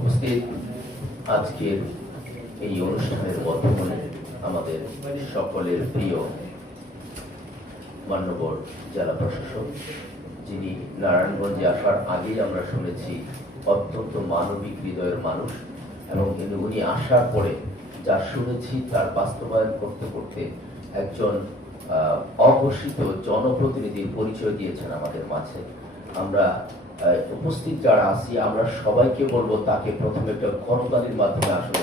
উপস্থিত আজকের এই অনুষ্ঠানের বর্তমানে আমাদের সকলের প্রিয় মান্যবর জেলা প্রশাসক, যিনি নারায়ণগঞ্জে আসার আগেই আমরা শুনেছি, অত্যন্ত মানবিক হৃদয়ের মানুষ এবং কিন্তু উনি আসার পরে যা শুনেছি তার বাস্তবায়ন করতে করতে একজন অঘোষিত জনপ্রতিনিধির পরিচয় দিয়েছেন আমাদের মাঝে। আমরা উপস্থিত যারা আছি, আমরা সবাইকে বলব তাকে প্রথমে একটা করতালির মাধ্যমে আসলে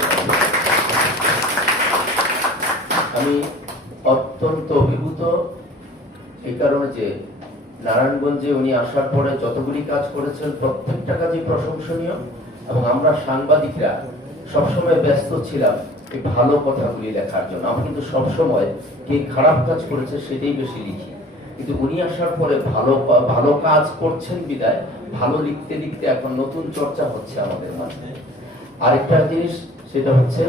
আমি অত্যন্ত অভিভূত এই কারণে যে নারায়ণগঞ্জে উনি আসার পরে যতগুলি কাজ করেছেন, প্রত্যেকটা কাজই প্রশংসনীয় এবং আমরা সাংবাদিকরা সবসময় ব্যস্ত ছিলাম ভালো কথাগুলি লেখার জন্য। আমরা কিন্তু সবসময় কে খারাপ কাজ করেছে সেটাই বেশি লিখি। কিন্তু উনি আসার পরে ভালো ভালো কাজ করছেন বিদায়। ভালো লিখতে লিখতে এখন নতুন চর্চা হচ্ছে আমাদের মাঝে। আরেকটা জিনিস, সেটা হচ্ছে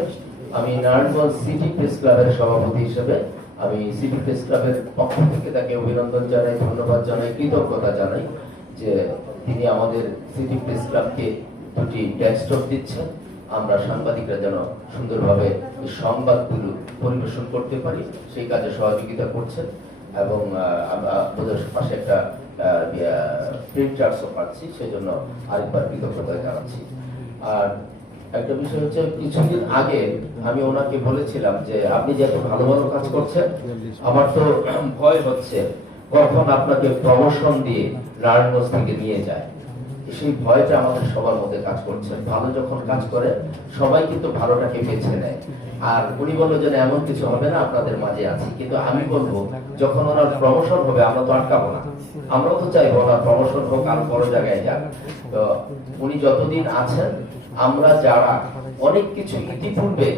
আমি নারায়ণগঞ্জ সিটি প্রেস ক্লাবের সভাপতি হিসেবে আমি সিটি প্রেস ক্লাবের পক্ষ থেকে তাকে অভিনন্দন জানাই, ধন্যবাদ জানাই, কৃতজ্ঞতা জানাই যে তিনি আমাদের সিটি প্রেস ক্লাবকে দুটি ডেস্কটপ দিচ্ছেন। আমরা সাংবাদিকরা যেন সুন্দরভাবে সংবাদগুলো পরিবেশন করতে পারি, সেই কাজে সহযোগিতা করছেন। এবং আমরা ওদের পাশে একটা প্রিন্টার্সও পাচ্ছি, সেজন্য আরেকবার কৃতজ্ঞতা জানাচ্ছি। আর একটা বিষয় হচ্ছে, কিছুদিন আগে আমি ওনাকে বলেছিলাম যে, আপনি যে এত ভালো ভালো কাজ করছেন, আমার তো ভয় হচ্ছে। কখন আপনাকে প্রমোশন দিয়ে নারায়ণগঞ্জ থেকে নিয়ে যায়? সেই ভয়টা আমাদের সবার মধ্যে কাজ করছে। ভালো যখন কাজ করে, সবাই কিন্তু ভালোটাকে বেছে নেয়। আর উনি বলল যে এমন কিছু হবে না, আপনাদের মাঝে আছি। কিন্তু আমি বলব, যখন ওনার প্রমোশন হবে, আমরা তো আটকাবো না। আমরাও তো চাইব ওনার প্রমোশন হোক, আর বড় জায়গায় যাক। তো উনি যতদিন আছেন, আমরা যারা অনেক কিছু ইতিপূর্বে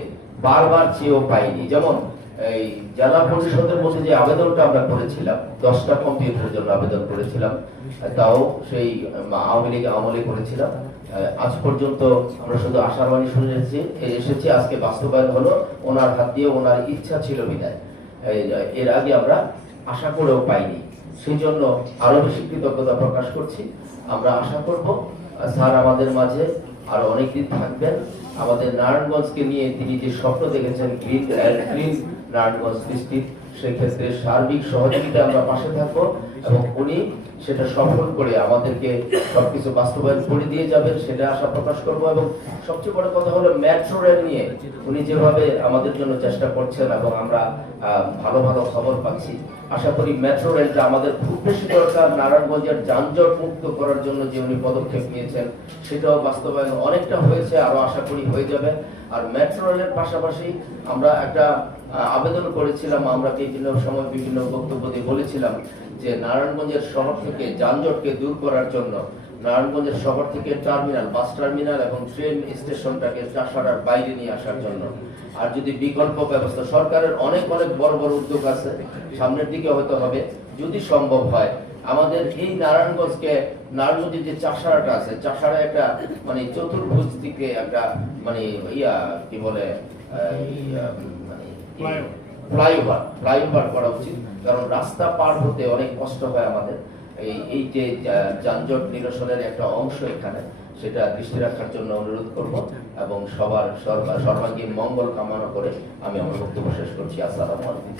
বারবার চেয়েও পাইনি। যেমন এই জেলা পরিষদের মধ্যে যে আবেদনটা আমরা করেছিলাম, দশটা কম্পিউটারের জন্য আবেদন করেছিলাম, তাও সেই আওয়ামী লীগ আমলে করেছিলাম। আজ পর্যন্ত আমরা শুধু আশার বাণী শুনেছি এসেছি, আজকে বাস্তবায়ন হলো, ওনার হাত দিয়ে ওনার ইচ্ছা ছিল বিদায়। এর আগে আমরা আশা করেও পাইনি। সেই জন্য আরও বেশি কৃতজ্ঞতা প্রকাশ করছি। আমরা আশা করব, স্যার আমাদের মাঝে আরও অনেকদিন থাকবেন। আমাদের নারায়ণগঞ্জকে নিয়ে তিনি যে স্বপ্ন দেখেছেন, গ্রিন অ্যান্ড গ্রিন নারায়ণগঞ্জ সেক্ষেত্রে সার্বিক সহযোগিতা আমরা পাশে থাকব এবং উনি সেটা সফল করে আমাদেরকে সবকিছু বাস্তবায়ন করে দিয়ে যাবেন, সেটা আশা প্রকাশ করব। এবং সবচেয়ে বড় কথা হলো মেট্রো রেল নিয়ে উনি যেভাবে আমাদের জন্য চেষ্টা করছেন এবং আমরা ভালো ভালো খবর পাচ্ছি। আশা করি মেট্রো রেলটা আমাদের খুব বেশি দরকার। নারায়ণগঞ্জের যানজট মুক্ত করার জন্য যে উনি পদক্ষেপ নিয়েছেন, সেটাও বাস্তবায়ন অনেকটা হয়েছে, আরও আশা করি হয়ে যাবে। আর মেট্রো রেলের পাশাপাশি আমরা একটা আবেদন করেছিলাম, আমরা বিভিন্ন সময় বিভিন্ন বক্তব্য দিয়ে বলেছিলাম যে নারায়ণগঞ্জের শহর থেকে যানজটকে দূর করার জন্য নারায়ণগঞ্জের শহর থেকে টার্মিনাল বাস টার্মিনাল এবং ট্রেন স্টেশনটাকে চাষাড়ার বাইরে নিয়ে আসার জন্য। আর যদি বিকল্প ব্যবস্থা, সরকারের অনেক অনেক বড় বড় উদ্যোগ আছে, সামনের দিকে হয়তো হবে। যদি সম্ভব হয় আমাদের এই নারায়ণগঞ্জকে নারায়ণগঞ্জের যে চাষাড়াটা আছে চাষাড়া একটা মানে চতুর্ভুজ দিকে একটা মানে ইয়া কি বলে মানে ফ্লাইওভার ফ্লাইওভার করা উচিত। কারণ রাস্তা পার হতে অনেক কষ্ট হয় আমাদের। এই এই যে যানজট নিরসনের একটা অংশ এখানে সেটা দৃষ্টি রাখার জন্য অনুরোধ করব এবং সবার সর্বা- সর্বাঙ্গীন মঙ্গল কামনা করে আমি আমার বক্তব্য শেষ করছি। আসসালামু আলাইকুম।